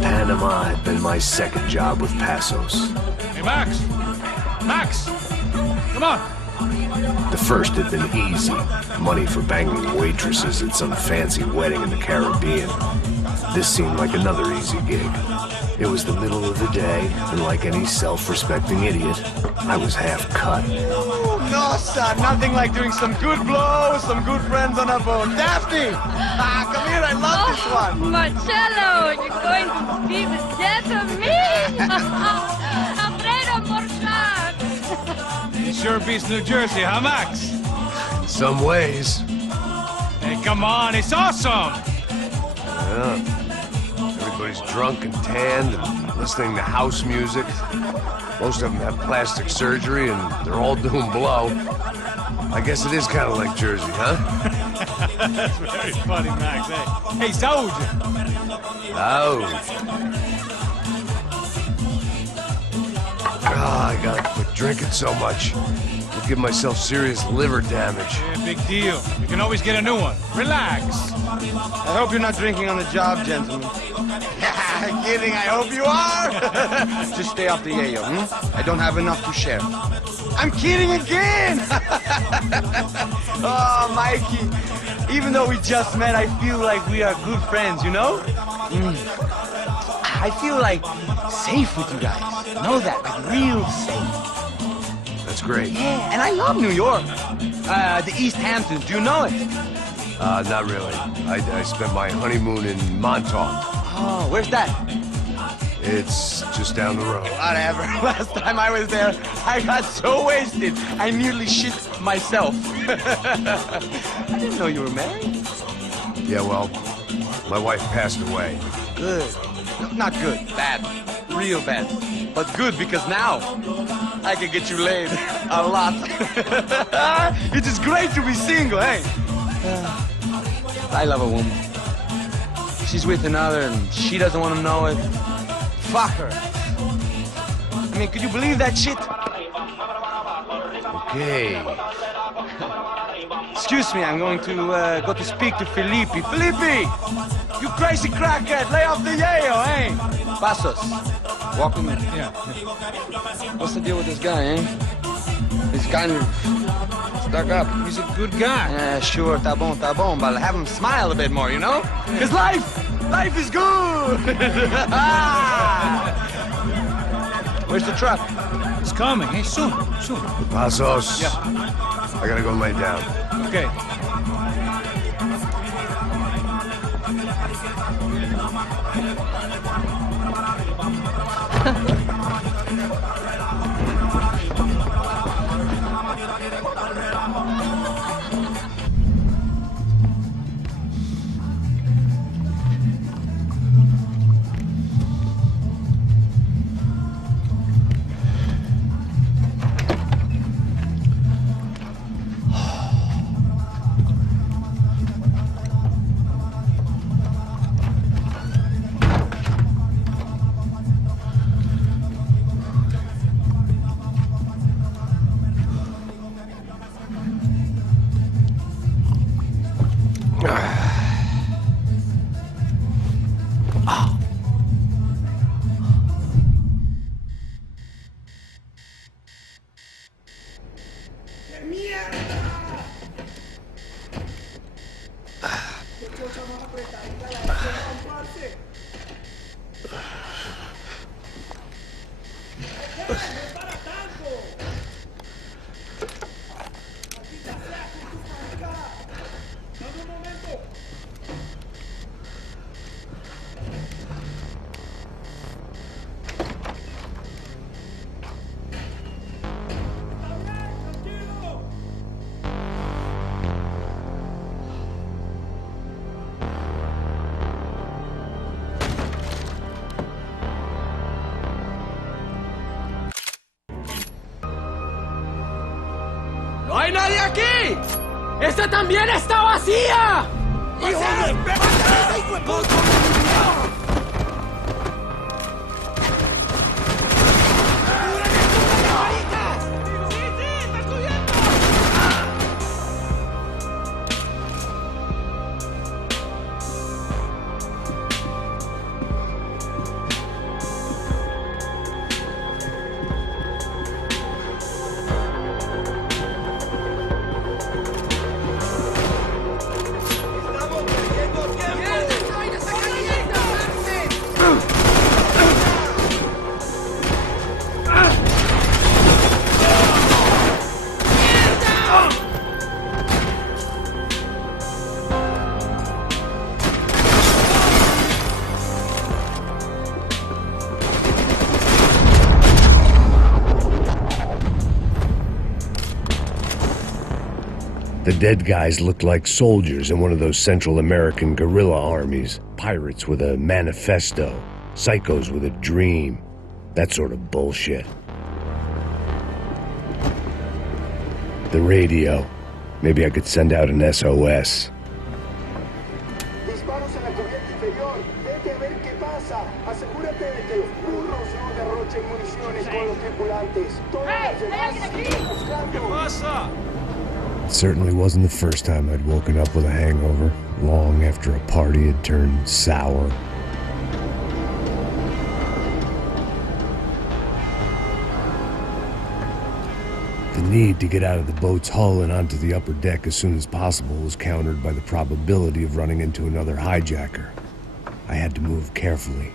Panama had been my second job with Passos. Hey, Max! Max! Come on! The first had been easy. Money for banging waitresses at some fancy wedding in the Caribbean. This seemed like another easy gig. It was the middle of the day, and like any self-respecting idiot, I was half cut. Ooh, no, son. Nothing like doing some good blows, some good friends on a boat. Daphne! Come here, I love this one. Marcello, you're going to be the death of me! Alfredo Morchat! It sure beats New Jersey, huh, Max? In some ways. Hey, come on, it's awesome! Yeah. Everybody's drunk and tanned and listening to house music. Most of them have plastic surgery and they're all doing blow. I guess it is kind of like Jersey, huh? That's very funny, Max. Hey, Zauj! I gotta quit drinking so much. I'll give myself serious liver damage. Yeah, big deal. You can always get a new one. Relax. I hope you're not drinking on the job, gentlemen. Kidding, I hope you are. Just stay off the yayo, I don't have enough to share. I'm kidding again! Oh, Mikey. Even though we just met, I feel like we are good friends, you know? I feel like safe with you guys. Know that, like real safe. That's great. Yeah, and I love New York. The East Hamptons, do you know it? Not really. I spent my honeymoon in Montauk. Oh, where's that? It's just down the road. Whatever. Last time I was there, I got so wasted, I nearly shit myself. I didn't know you were married. Yeah, well, my wife passed away. Good. No, not good. Bad. Real bad. But good because now I can get you laid a lot. It is great to be single, hey? I love a woman. She's with another and she doesn't want to know it. Fuck her. I mean, could you believe that shit? Okay. Excuse me, I'm going to go to speak to Felipe. Felipe! You crazy crackhead! Lay off the yayo, eh? Passos. Walk with me. Yeah. What's the deal with this guy, eh? He's kind of stuck up. He's a good guy. Yeah, sure, tá bom, but have him smile a bit more, you know? Because life is good! Where's the truck? It's coming. Hey, soon. Passos. Yeah. I gotta go lay down. Okay. ¡No hay nadie aquí! ¡Esta también está vacía! ¡Hijo de The dead guys looked like soldiers in one of those Central American guerrilla armies. Pirates with a manifesto. Psychos with a dream. That sort of bullshit. The radio. Maybe I could send out an SOS. Disparos en la cubierta inferior. Vete a ver qué pasa. Asegúrate de que los burros no derrochen municiones con los tripulantes. Todos los demás siguen buscando. It certainly wasn't the first time I'd woken up with a hangover, long after a party had turned sour. The need to get out of the boat's hull and onto the upper deck as soon as possible was countered by the probability of running into another hijacker. I had to move carefully.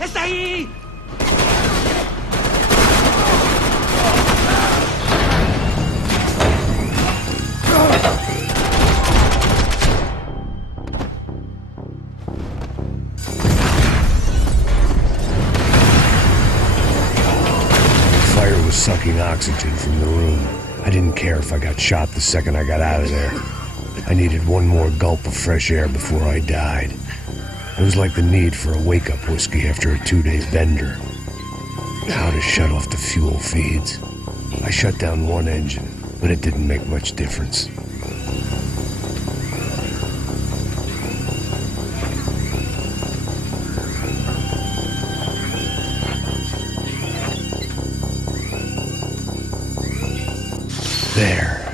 ¡Está ahí! Fire was sucking oxygen from the room. I didn't care if I got shot the second I got out of there. I needed one more gulp of fresh air before I died. It was like the need for a wake-up whiskey after a 2-day bender. How to shut off the fuel feeds. I shut down one engine, but it didn't make much difference. There.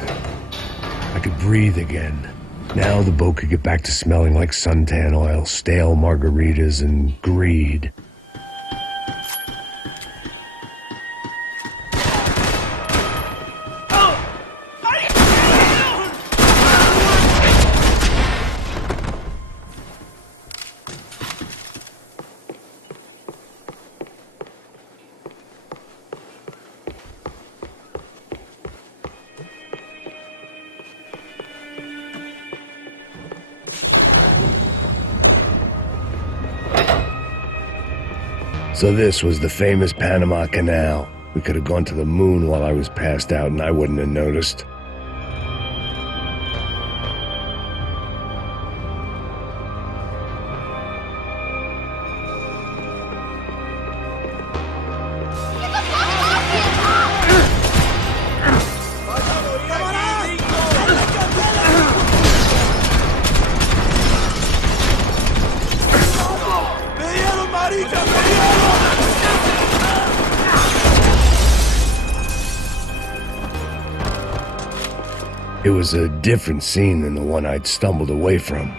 I could breathe again. Now the boat could get back to smelling like suntan oil, stale margaritas, and greed. So this was the famous Panama Canal. We could have gone to the moon while I was passed out and I wouldn't have noticed. It was a different scene than the one I'd stumbled away from.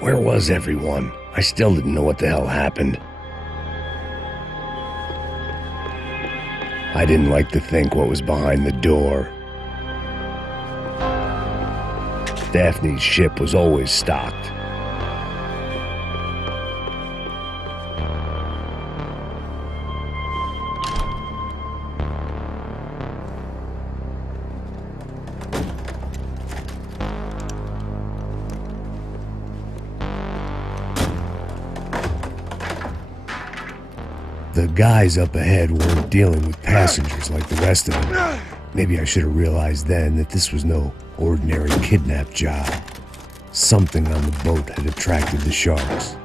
Where was everyone? I still didn't know what the hell happened. I didn't like to think what was behind the door. Daphne's ship was always stocked. The guys up ahead weren't dealing with passengers like the rest of them. Maybe I should have realized then that this was no ordinary kidnap job. Something on the boat had attracted the sharks.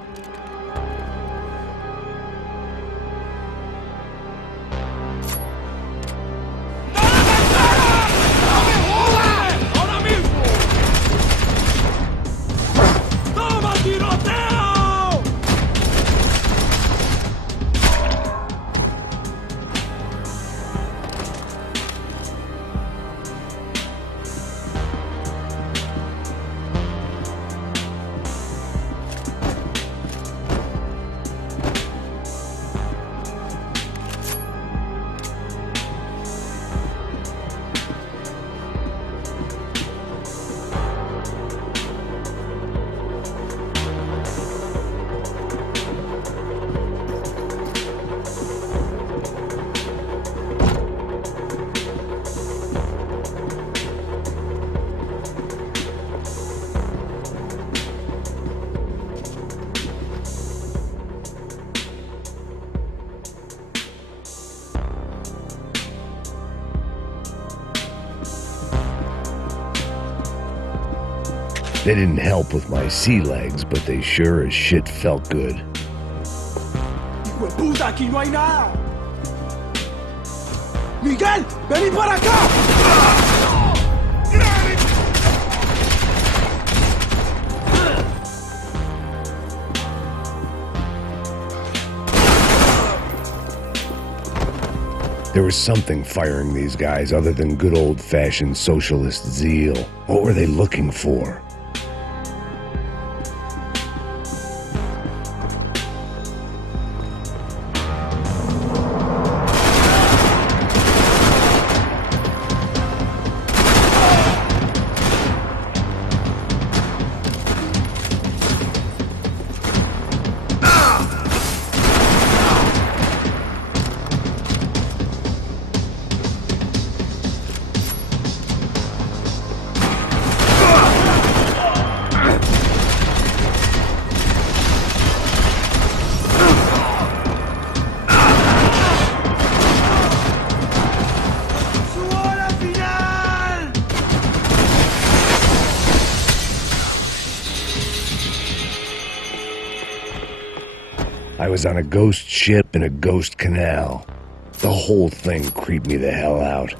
They didn't help with my sea legs, but they sure as shit felt good. ¡Hijo de puta, aquí no hay nada! ¡Miguel, vení para acá! There was something firing these guys other than good old-fashioned socialist zeal. What were they looking for? I was on a ghost ship in a ghost canal. The whole thing creeped me the hell out.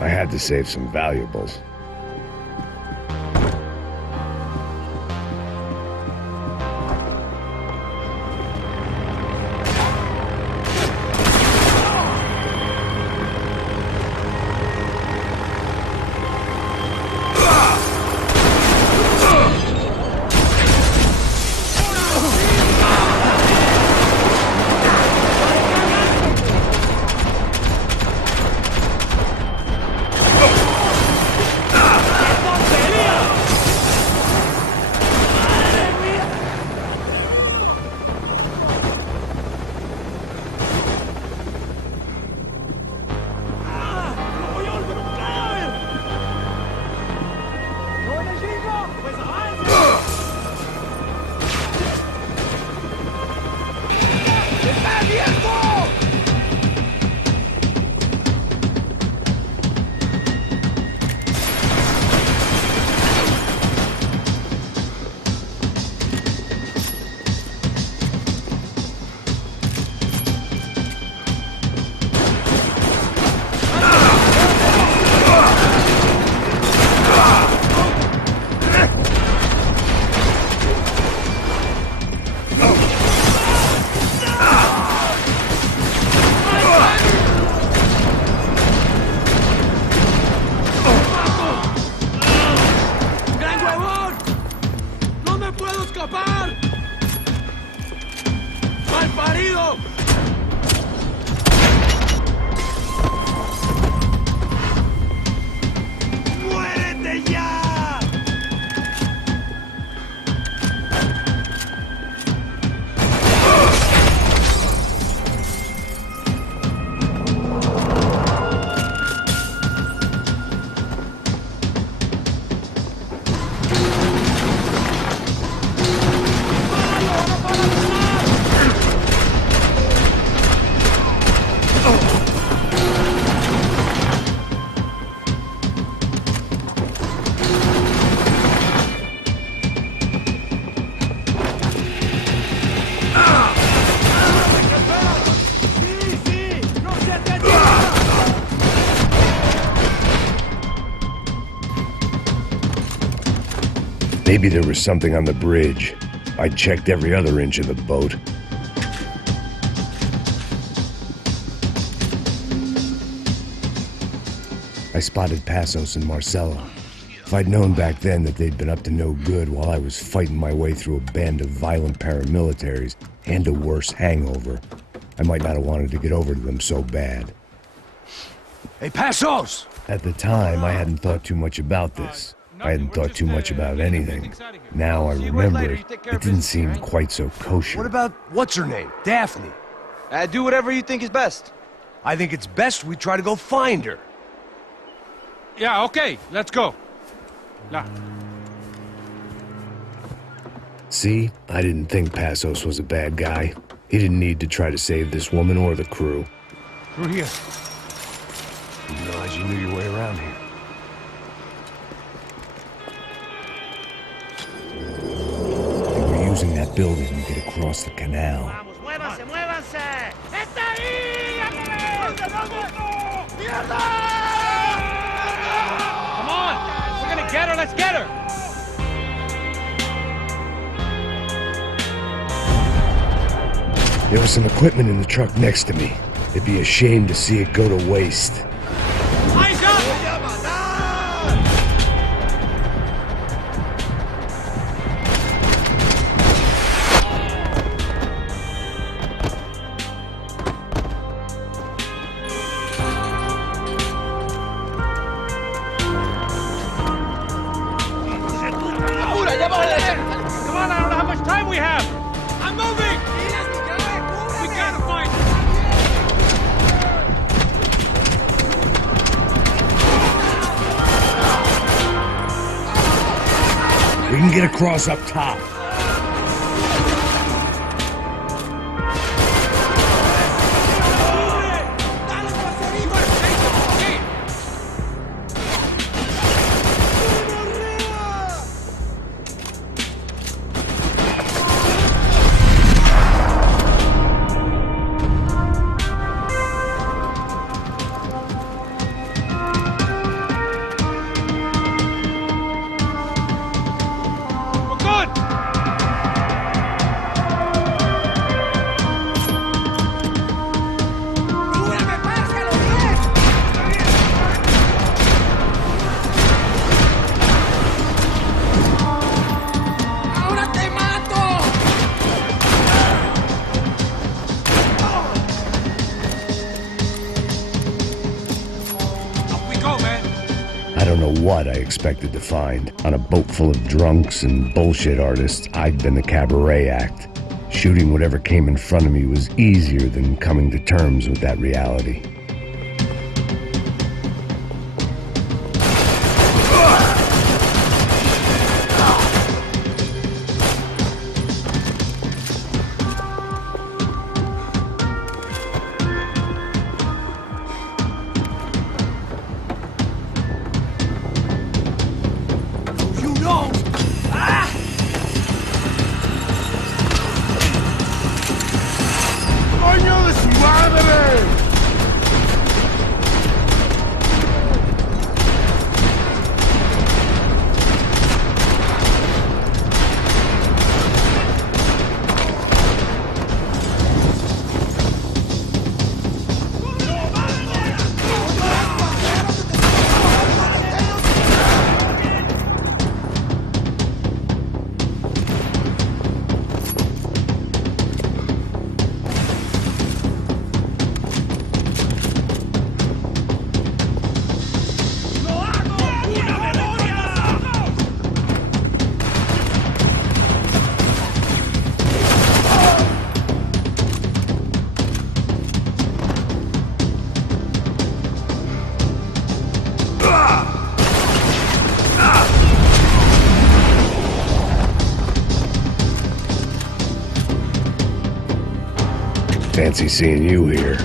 I had to save some valuables. Maybe there was something on the bridge. I checked every other inch of the boat. I spotted Passos and Marcella. If I'd known back then that they'd been up to no good while I was fighting my way through a band of violent paramilitaries and a worse hangover, I might not have wanted to get over to them so bad. Hey, Passos! At the time, I hadn't thought too much about this. I hadn't thought too much about anything. Now I remember it didn't seem quite so kosher. What about what's her name? Daphne. Do whatever you think is best. I think it's best we try to go find her. Yeah, okay, let's go. La. See? I didn't think Passos was a bad guy. He didn't need to try to save this woman or the crew. Through here. Didn't realize you knew your way around here. They were using that building to get across the canal. Vamos, muévanse, muévanse. ¡Está ahí! ¡Mierda! Come on! We're gonna get her, let's get her! There was some equipment in the truck next to me. It'd be a shame to see it go to waste. Eyes up! Come on, I don't know how much time we have! I'm moving! We gotta find her! We can get across up top. I don't know what I expected to find. On a boat full of drunks and bullshit artists, I'd been the cabaret act. Shooting whatever came in front of me was easier than coming to terms with that reality. Fancy seeing you here.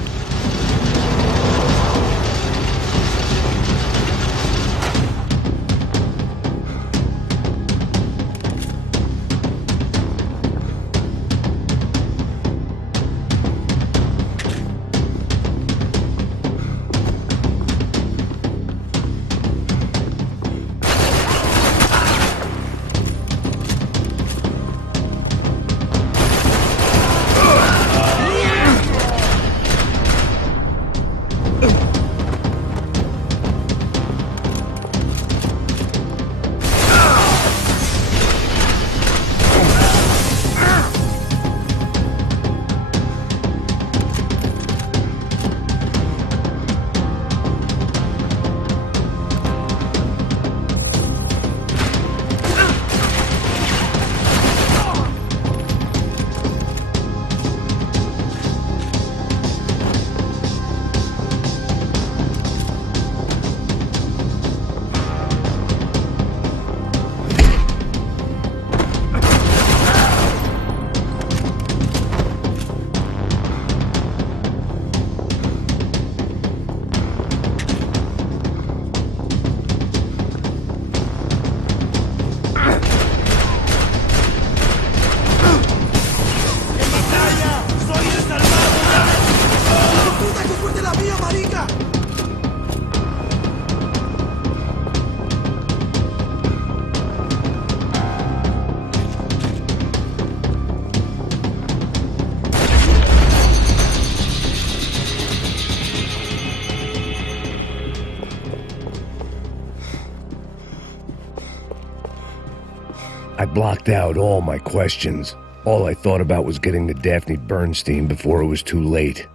I blocked out all my questions. All I thought about was getting to Daphne Bernstein before it was too late.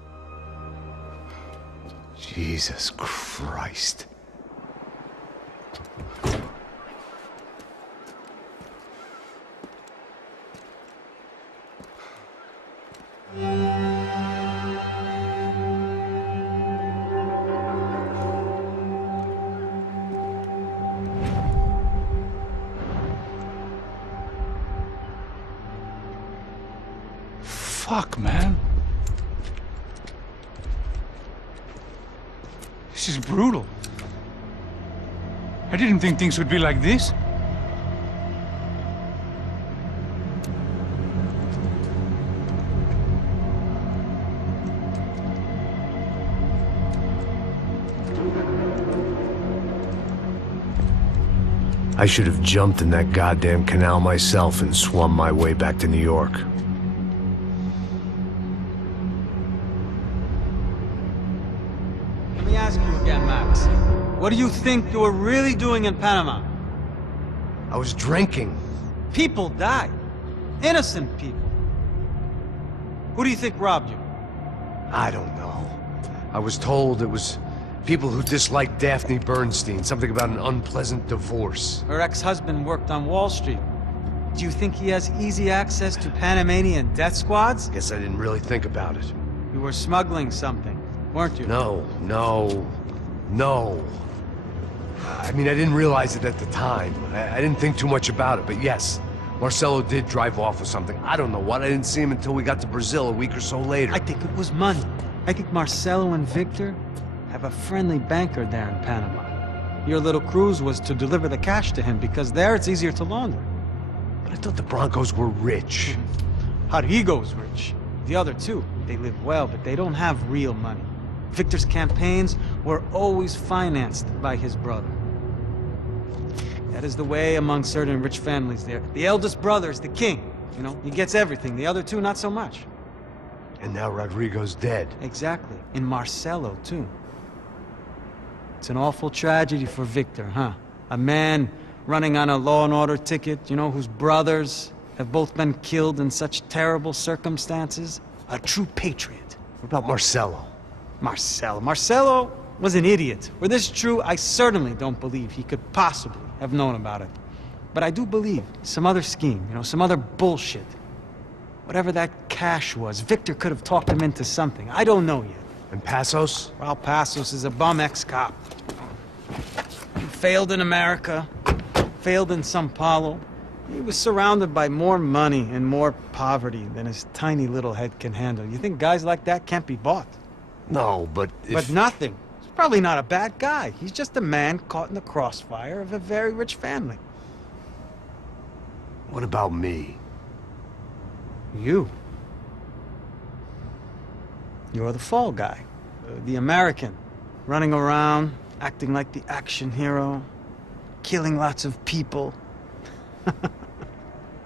Jesus Christ. Fuck, man. This is brutal. I didn't think things would be like this. I should have jumped in that goddamn canal myself and swum my way back to New York. Let me ask you again, Max. What do you think you were really doing in Panama? I was drinking. People died. Innocent people. Who do you think robbed you? I don't know. I was told it was people who disliked Daphne Bernstein, something about an unpleasant divorce. Her ex-husband worked on Wall Street. Do you think he has easy access to Panamanian death squads? Guess I didn't really think about it. You were smuggling something, weren't you? No. I mean, I didn't realize it at the time. I didn't think too much about it, but yes, Marcelo did drive off with something. I don't know what. I didn't see him until we got to Brazil a week or so later. I think it was money. I think Marcelo and Victor have a friendly banker there in Panama. Your little cruise was to deliver the cash to him because there it's easier to launder. But I thought the Broncos were rich. Rodrigo's rich. The other two, they live well, but they don't have real money. Victor's campaigns were always financed by his brother. That is the way among certain rich families there. The eldest brother is the king. You know, he gets everything. The other two, not so much. And now Rodrigo's dead. Exactly. And Marcelo, too. It's an awful tragedy for Victor, huh? A man running on a law and order ticket, you know, whose brothers have both been killed in such terrible circumstances. A true patriot. What about Marcelo? Marcelo was an idiot. Were this true, I certainly don't believe he could possibly have known about it. But I do believe some other scheme, you know, some other bullshit. Whatever that cash was, Victor could have talked him into something. I don't know yet. And Passos? Well, Passos is a bum ex-cop. He failed in America, failed in Sao Paulo. He was surrounded by more money and more poverty than his tiny little head can handle. You think guys like that can't be bought? No, but if... But nothing. He's probably not a bad guy. He's just a man caught in the crossfire of a very rich family. What about me? You. You're the fall guy. The American. Running around, acting like the action hero. Killing lots of people.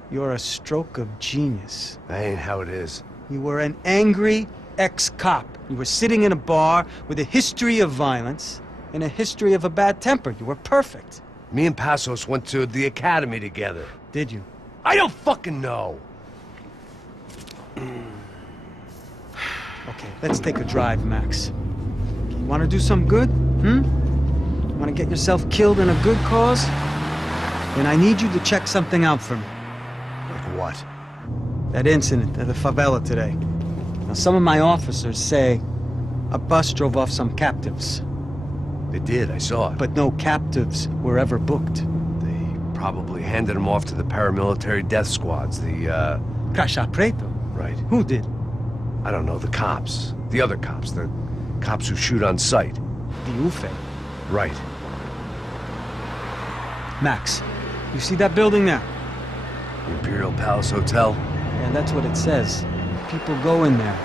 You're a stroke of genius. That ain't how it is. You were an angry ex-cop. You were sitting in a bar with a history of violence and a history of a bad temper. You were perfect. Me and Passos went to the academy together. Did you? I don't fucking know! Okay, let's take a drive, Max. You want to do some good? Want to get yourself killed in a good cause? Then I need you to check something out for me. Like what? That incident at the favela today. Now, some of my officers say a bus drove off some captives. They did, I saw it. But no captives were ever booked. They probably handed them off to the paramilitary death squads, the, Caixa Preto? Right. Who did? I don't know, the cops. The other cops. The cops who shoot on sight. The UFE. Right. Max, you see that building there? The Imperial Palace Hotel? Yeah, that's what it says. People go in there,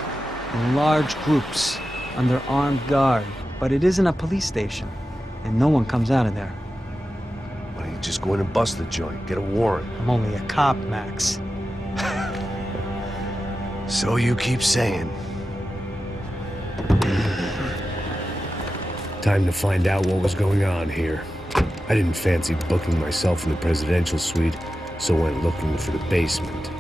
in large groups, under armed guard. But it isn't a police station, and no one comes out of there. Why don't you just go in and bust the joint, get a warrant? I'm only a cop, Max. So you keep saying. Time to find out what was going on here. I didn't fancy booking myself in the presidential suite. so went looking for the basement.